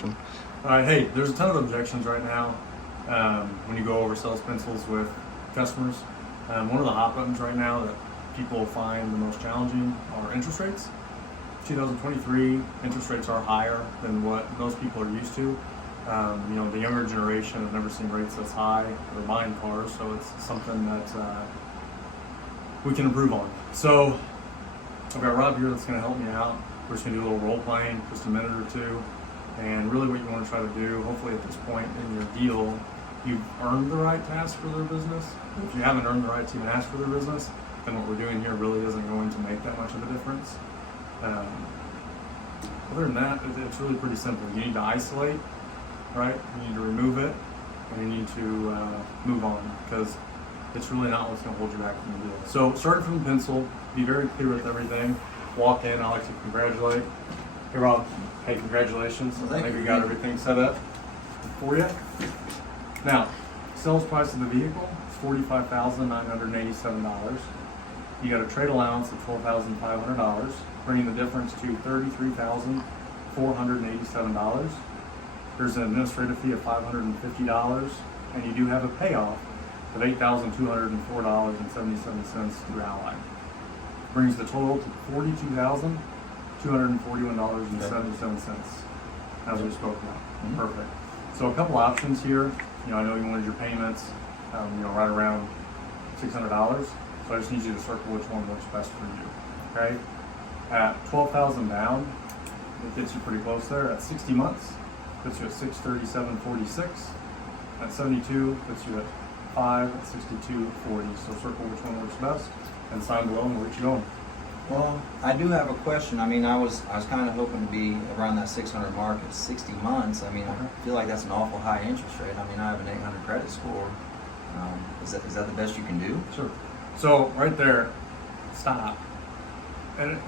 objection. All right, hey, there's a ton of objections right now when you go over sales pencils with customers. One of the hot buttons right now that people find the most challenging are interest rates. 2023 interest rates are higher than what most people are used to. The younger generation have never seen rates this high. They're buying cars, so it's something that we can improve on. So I've got Rob here that's going to help me out. We're just going to do a little role playing, just a minute or two. And really what you want to try to do, hopefully at this point in your deal, you've earned the right to ask for their business. If you haven't earned the right to even ask for their business, then what we're doing here really isn't going to make that much of a difference. Other than that, it's really pretty simple. You need to isolate, right? You need to remove it, and you need to move on, because it's really not what's going to hold you back from the deal. So starting from the pencil, be very clear with everything. Walk in, I like to congratulate. Hey Rob, hey, congratulations. Well, I think we got everything set up for you. Now, sales price of the vehicle is $45,987. You got a trade allowance of $12,500, bringing the difference to $33,487. There's an administrative fee of $550, and you do have a payoff of $8,204.77 through Ally. Brings the total to $42,241.77, as we spoke about. Perfect. So a couple options here. I know you wanted your payments, right around $600. So I just need you to circle which one works best for you. Okay. At $12,000 down, it gets you pretty close there. At 60 months, puts you at $637.46. At 72, puts you at $5 at $62.40. So circle which one works best and sign below, and we'll get you going. Well, I do have a question. I was kind of hoping to be around that 600 mark at 60 months. I feel like that's an awful high interest rate. I have an 800 credit score. Is that the best you can do? Sure. So right there, stop. And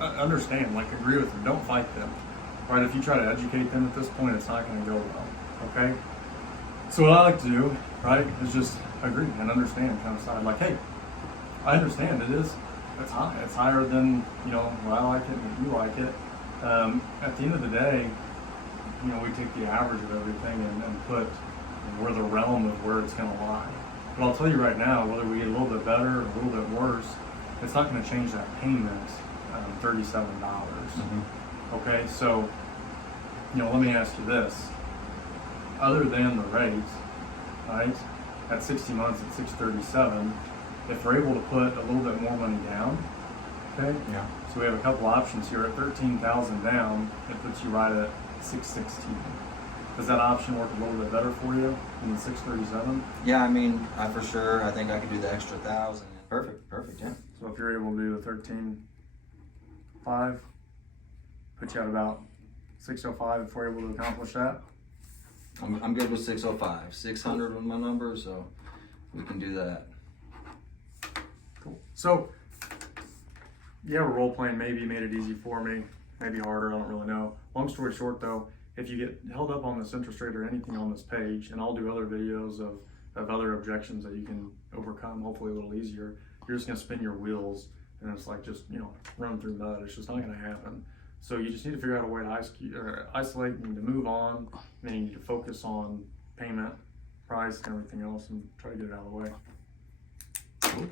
understand, agree with them. Don't fight them. Right? If you try to educate them at this point, it's not going to go well. Okay? So what I like to do, right, is just agree and understand, kind of side. Hey, I understand it's high. It's higher than, what I like it and you like it. At the end of the day, we take the average of everything and put where the realm of where it's going to lie. But I'll tell you right now, whether we get a little bit better or a little bit worse, it's not going to change that payment, $37. Okay, so, let me ask you this. Other than the rate, right, at 60 months at $637, if they're able to put a little bit more money down, okay? Yeah. So we have a couple options here. At $13,000 down, it puts you right at $616. Does that option work a little bit better for you than the $637? Yeah, for sure. I think I could do the extra 1,000. Perfect, yeah. So if you're able to do the $13,500, put you at about $605 if we're able to accomplish that. I'm good with 605. 600 was my number, so we can do that. Cool. So, yeah, we're role playing. Maybe you made it easy for me, maybe harder, I don't really know. Long story short though, if you get held up on this interest rate or anything on this page, and I'll do other videos of other objections that you can overcome, hopefully a little easier, you're just gonna spin your wheels and it's run through mud. It's just not gonna happen. So you just need to figure out a way to isolate, you need to move on, and then you need to focus on payment, price, and everything else, and try to get it out of the way. Cool.